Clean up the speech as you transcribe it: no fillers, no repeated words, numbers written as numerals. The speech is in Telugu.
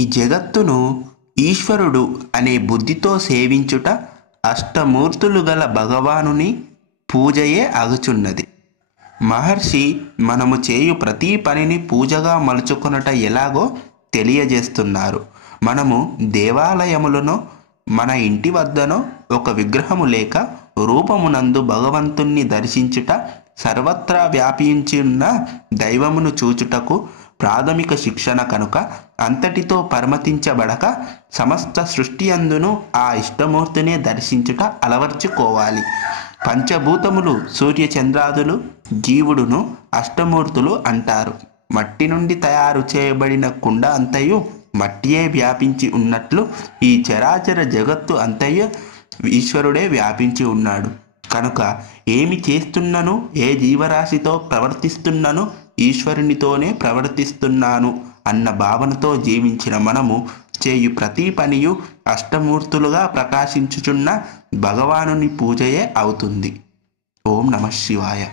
ఈ జగత్తును ఈశ్వరుడు అనే బుద్ధితో సేవించుట అష్టమూర్తులు గల భగవానుని పూజయే అగుచున్నది. మహర్షి మనము చేయు ప్రతి పనిని పూజగా మలుచుకొనుట ఎలాగో తెలియజేస్తున్నారు. మనము దేవాలయములను మన ఇంటి వద్దనో ఒక విగ్రహము లేక రూపమునందు భగవంతుణ్ణి దర్శించుట సర్వత్రా వ్యాపించి ఉన్న దైవమును చూచుటకు ప్రాథమిక శిక్షణ కనుక అంతటితో పరమతించబడక సమస్త సృష్టి అందును ఆ ఇష్టమూర్తినే దర్శించుట అలవర్చుకోవాలి. పంచభూతములు సూర్యచంద్రాదులు జీవుడును అష్టమూర్తులు అంటారు. మట్టి నుండి తయారు చేయబడిన కుండ అంతయు మట్టియే వ్యాపించి ఉన్నట్లు ఈ చరాచర జగత్తు అంతయు ఈశ్వరుడే వ్యాపించి ఉన్నాడు. కనుక ఏమి చేస్తున్నను, ఏ జీవరాశితో ప్రవర్తిస్తున్నను ఈశ్వరునితోనే ప్రవర్తిస్తున్నాను అన్న భావనతో జీవించిన మనము చేయు ప్రతి పనియు అష్టమూర్తులుగా ప్రకాశించుచున్న భగవానుని పూజయే అవుతుంది. ఓం నమః శివాయ.